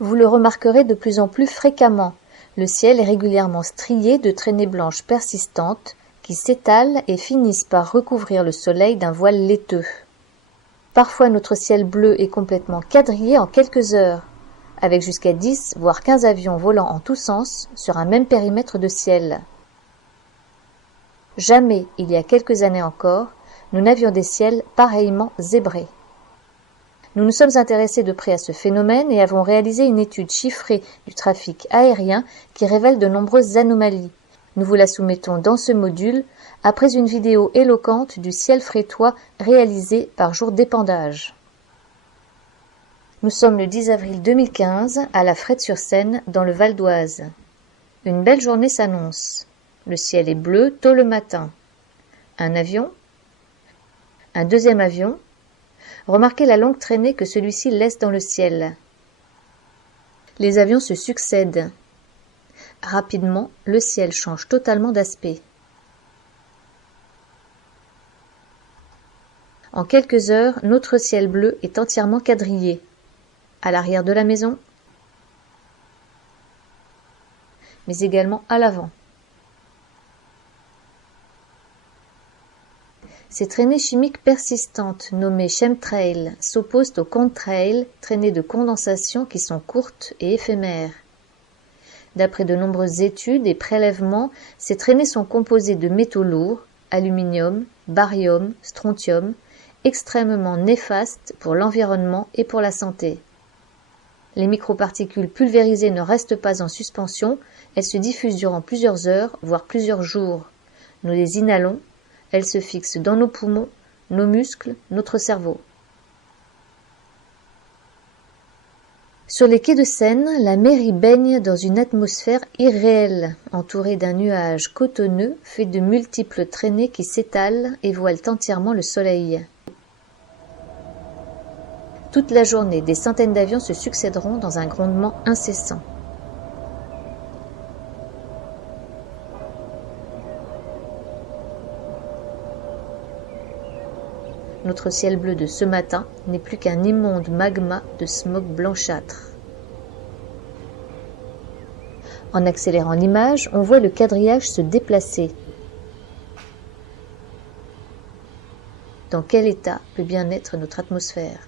Vous le remarquerez de plus en plus fréquemment. Le ciel est régulièrement strié de traînées blanches persistantes qui s'étalent et finissent par recouvrir le soleil d'un voile laiteux. Parfois notre ciel bleu est complètement quadrillé en quelques heures, avec jusqu'à 10 voire 15 avions volant en tous sens sur un même périmètre de ciel. Jamais, il y a quelques années encore, nous n'avions des ciels pareillement zébrés. Nous nous sommes intéressés de près à ce phénomène et avons réalisé une étude chiffrée du trafic aérien qui révèle de nombreuses anomalies. Nous vous la soumettons dans ce module, après une vidéo éloquente du ciel frétois réalisée par jour d'épandage. Nous sommes le 10 avril 2015 à La Frette-sur-Seine dans le Val d'Oise. Une belle journée s'annonce. Le ciel est bleu tôt le matin. Un avion, un deuxième avion. Remarquez la longue traînée que celui-ci laisse dans le ciel. Les avions se succèdent. Rapidement, le ciel change totalement d'aspect. En quelques heures, notre ciel bleu est entièrement quadrillé. À l'arrière de la maison, mais également à l'avant. Ces traînées chimiques persistantes, nommées chemtrails, s'opposent aux contrails, traînées de condensation qui sont courtes et éphémères. D'après de nombreuses études et prélèvements, ces traînées sont composées de métaux lourds, aluminium, barium, strontium, extrêmement néfastes pour l'environnement et pour la santé. Les microparticules pulvérisées ne restent pas en suspension, elles se diffusent durant plusieurs heures, voire plusieurs jours. Nous les inhalons, elles se fixent dans nos poumons, nos muscles, notre cerveau. Sur les quais de Seine, la mairie baigne dans une atmosphère irréelle, entourée d'un nuage cotonneux fait de multiples traînées qui s'étalent et voilent entièrement le soleil. Toute la journée, des centaines d'avions se succéderont dans un grondement incessant. Notre ciel bleu de ce matin n'est plus qu'un immonde magma de smog blanchâtre. En accélérant l'image, on voit le quadrillage se déplacer. Dans quel état peut bien être notre atmosphère ?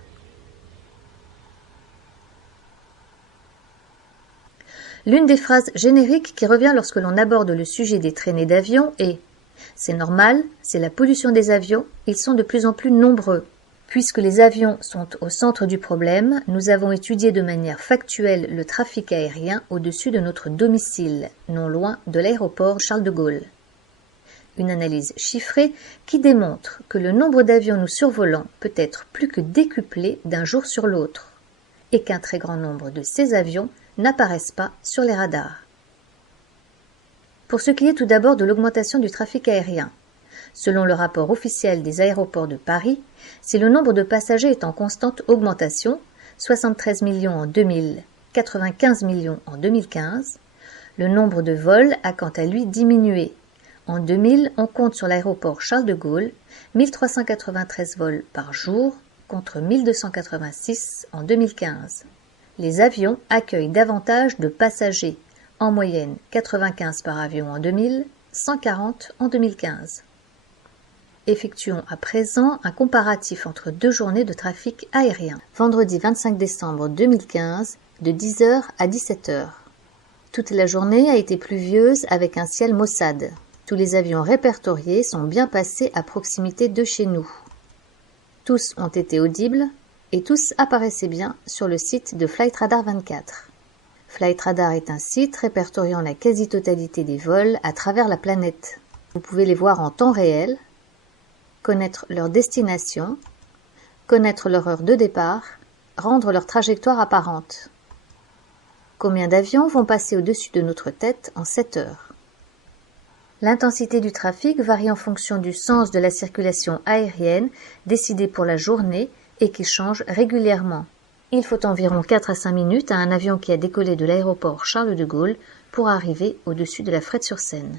L'une des phrases génériques qui revient lorsque l'on aborde le sujet des traînées d'avions est « C'est normal, c'est la pollution des avions, ils sont de plus en plus nombreux ». Puisque les avions sont au centre du problème, nous avons étudié de manière factuelle le trafic aérien au-dessus de notre domicile, non loin de l'aéroport Charles de Gaulle. Une analyse chiffrée qui démontre que le nombre d'avions nous survolant peut être plus que décuplé d'un jour sur l'autre, et qu'un très grand nombre de ces avions n'apparaissent pas sur les radars. Pour ce qui est tout d'abord de l'augmentation du trafic aérien, selon le rapport officiel des aéroports de Paris, si le nombre de passagers est en constante augmentation, 73 millions en 2000, 95 millions en 2015, le nombre de vols a quant à lui diminué. En 2000, on compte sur l'aéroport Charles de Gaulle 1393 vols par jour contre 1286 en 2015. Les avions accueillent davantage de passagers, en moyenne 95 par avion en 2000, 140 en 2015. Effectuons à présent un comparatif entre deux journées de trafic aérien. Vendredi 25 décembre 2015, de 10h à 17h. Toute la journée a été pluvieuse avec un ciel maussade. Tous les avions répertoriés sont bien passés à proximité de chez nous. Tous ont été audibles et tous apparaissaient bien sur le site de Flight Radar 24. Flight Radar est un site répertoriant la quasi-totalité des vols à travers la planète. Vous pouvez les voir en temps réel, connaître leur destination, connaître leur heure de départ, rendre leur trajectoire apparente. Combien d'avions vont passer au-dessus de notre tête en 7 heures? L'intensité du trafic varie en fonction du sens de la circulation aérienne décidée pour la journée et qui change régulièrement. Il faut environ 4 à 5 minutes à un avion qui a décollé de l'aéroport Charles de Gaulle pour arriver au-dessus de la Frette-sur-Seine.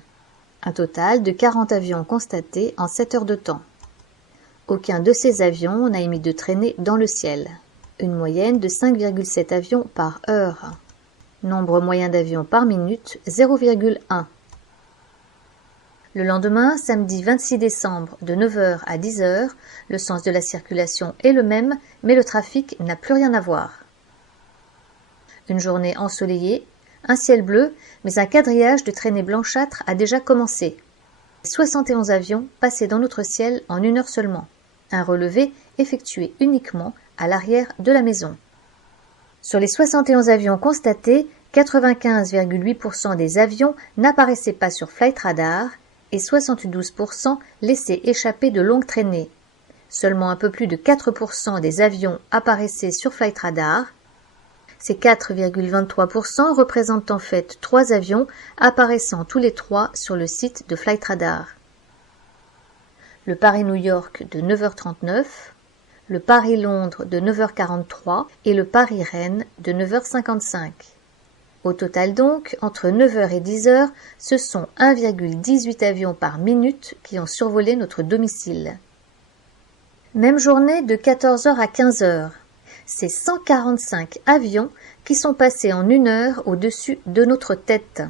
Un total de 40 avions constatés en 7 heures de temps. Aucun de ces avions n'a émis de traînée dans le ciel. une moyenne de 5,7 avions par heure. Nombre moyen d'avions par minute, 0,1. Le lendemain, samedi 26 décembre, de 9h à 10h, le sens de la circulation est le même, mais le trafic n'a plus rien à voir. Une journée ensoleillée, un ciel bleu, mais un quadrillage de traînées blanchâtres a déjà commencé. 71 avions passaient dans notre ciel en 1 heure seulement. Un relevé effectué uniquement à l'arrière de la maison. Sur les 71 avions constatés, 95,8% des avions n'apparaissaient pas sur Flight Radar et 72% laissaient échapper de longues traînées. Seulement un peu plus de 4% des avions apparaissaient sur Flight Radar. Ces 4,23% représentent en fait 3 avions apparaissant tous les 3 sur le site de Flight Radar. Le Paris-New York de 9h39, le Paris-Londres de 9h43 et le Paris-Rennes de 9h55. Au total donc, entre 9h et 10h, ce sont 1,18 avions par minute qui ont survolé notre domicile. Même journée de 14h à 15h. C'est 145 avions qui sont passés en 1 heure au-dessus de notre tête.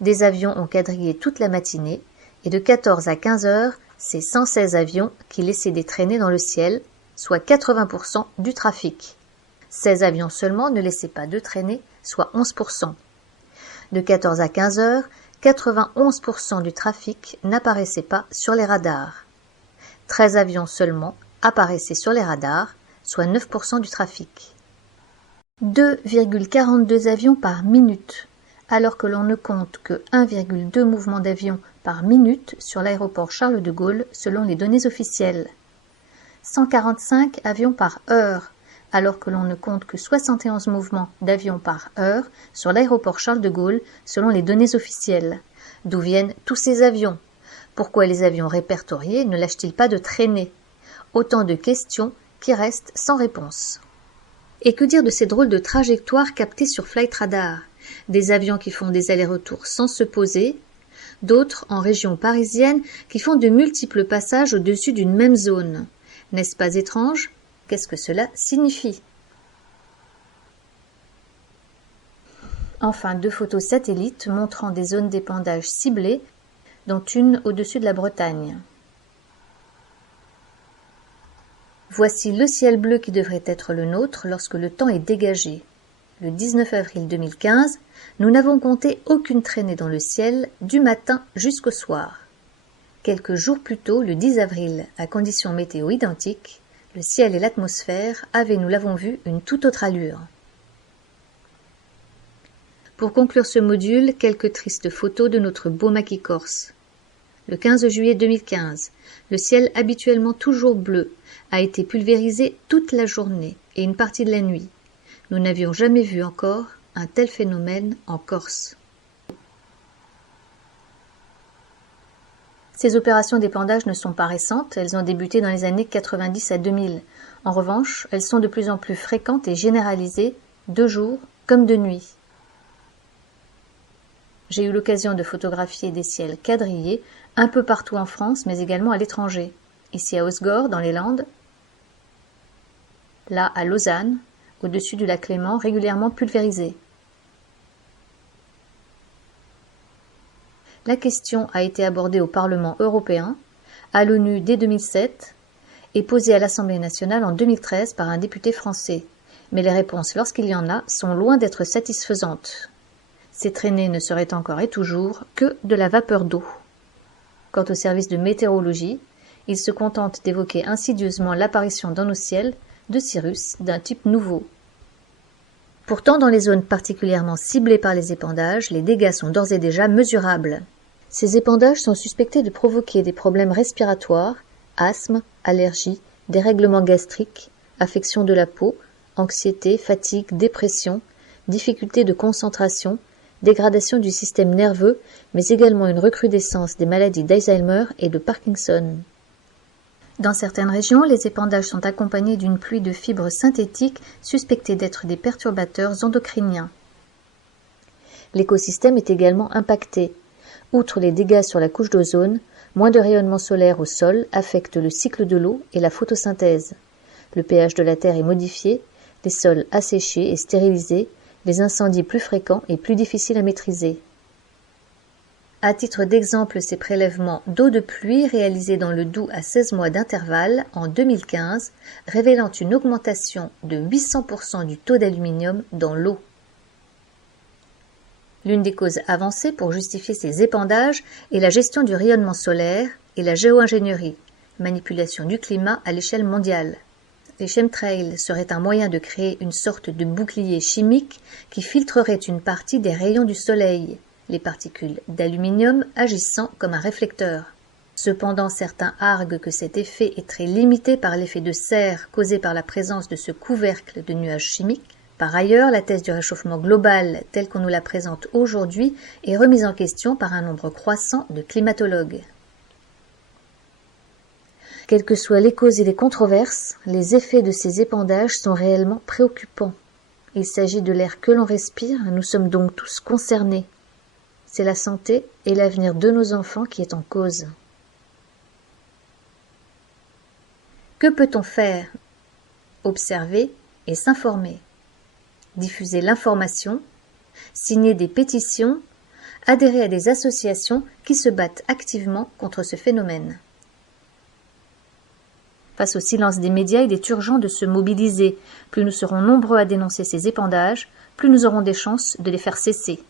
Des avions ont quadrillé toute la matinée et de 14 à 15 heures, c'est 116 avions qui laissaient des traînées dans le ciel, soit 80% du trafic. 16 avions seulement ne laissaient pas de traînées, soit 11%. De 14 à 15 heures, 91% du trafic n'apparaissait pas sur les radars. 13 avions seulement apparaissaient sur les radars, soit 9% du trafic. 2,42 avions par minute, alors que l'on ne compte que 1,2 mouvements d'avions par minute sur l'aéroport Charles de Gaulle selon les données officielles. 145 avions par heure, alors que l'on ne compte que 71 mouvements d'avions par heure sur l'aéroport Charles de Gaulle selon les données officielles. D'où viennent tous ces avions? Pourquoi les avions répertoriés ne lâchent-ils pas de traînées? Autant de questions qui restent sans réponse. Et que dire de ces drôles de trajectoires captées sur Flight Radar? Des avions qui font des allers-retours sans se poser, d'autres en région parisienne qui font de multiples passages au-dessus d'une même zone. N'est-ce pas étrange? Qu'est-ce que cela signifie? Enfin, 2 photos satellites montrant des zones d'épandage ciblées, dont une au-dessus de la Bretagne. Voici le ciel bleu qui devrait être le nôtre lorsque le temps est dégagé. Le 19 avril 2015, nous n'avons compté aucune traînée dans le ciel du matin jusqu'au soir. Quelques jours plus tôt, le 10 avril, à conditions météo identiques, le ciel et l'atmosphère avaient, nous l'avons vu, une toute autre allure. Pour conclure ce module, quelques tristes photos de notre beau maquis corse. Le 15 juillet 2015, le ciel habituellement toujours bleu a été pulvérisé toute la journée et une partie de la nuit. Nous n'avions jamais vu encore un tel phénomène en Corse. Ces opérations d'épandage ne sont pas récentes, elles ont débuté dans les années 90 à 2000. En revanche, elles sont de plus en plus fréquentes et généralisées, de jour comme de nuit. J'ai eu l'occasion de photographier des ciels quadrillés un peu partout en France, mais également à l'étranger. Ici à Osgore, dans les Landes, là à Lausanne, au-dessus du lac Léman, régulièrement pulvérisé. La question a été abordée au Parlement européen, à l'ONU dès 2007 et posée à l'Assemblée nationale en 2013 par un député français. Mais les réponses, lorsqu'il y en a, sont loin d'être satisfaisantes. Ces traînées ne seraient encore et toujours que de la vapeur d'eau. Quant au service de météorologie, il se contente d'évoquer insidieusement l'apparition dans nos ciels de cirrus d'un type nouveau. Pourtant, dans les zones particulièrement ciblées par les épandages, les dégâts sont d'ores et déjà mesurables. Ces épandages sont suspectés de provoquer des problèmes respiratoires, asthme, allergies, dérèglements gastriques, affections de la peau, anxiété, fatigue, dépression, difficultés de concentration, dégradation du système nerveux, mais également une recrudescence des maladies d'Alzheimer et de Parkinson. Dans certaines régions, les épandages sont accompagnés d'une pluie de fibres synthétiques suspectées d'être des perturbateurs endocriniens. L'écosystème est également impacté. Outre les dégâts sur la couche d'ozone, moins de rayonnement solaire au sol affecte le cycle de l'eau et la photosynthèse. Le pH de la terre est modifié, les sols asséchés et stérilisés, les incendies plus fréquents et plus difficiles à maîtriser. À titre d'exemple, ces prélèvements d'eau de pluie réalisés dans le Doubs à 16 mois d'intervalle en 2015, révélant une augmentation de 800% du taux d'aluminium dans l'eau. L'une des causes avancées pour justifier ces épandages est la gestion du rayonnement solaire et la géo-ingénierie, manipulation du climat à l'échelle mondiale. Les chemtrails seraient un moyen de créer une sorte de bouclier chimique qui filtrerait une partie des rayons du soleil, les particules d'aluminium agissant comme un réflecteur. Cependant, certains arguent que cet effet est très limité par l'effet de serre causé par la présence de ce couvercle de nuages chimiques. Par ailleurs, la thèse du réchauffement global, telle qu'on nous la présente aujourd'hui, est remise en question par un nombre croissant de climatologues. Quelles que soient les causes et les controverses, les effets de ces épandages sont réellement préoccupants. Il s'agit de l'air que l'on respire, nous sommes donc tous concernés. C'est la santé et l'avenir de nos enfants qui est en cause. Que peut-on faire? Observer et s'informer. Diffuser l'information, signer des pétitions, adhérer à des associations qui se battent activement contre ce phénomène. Face au silence des médias, il est urgent de se mobiliser. Plus nous serons nombreux à dénoncer ces épandages, plus nous aurons des chances de les faire cesser.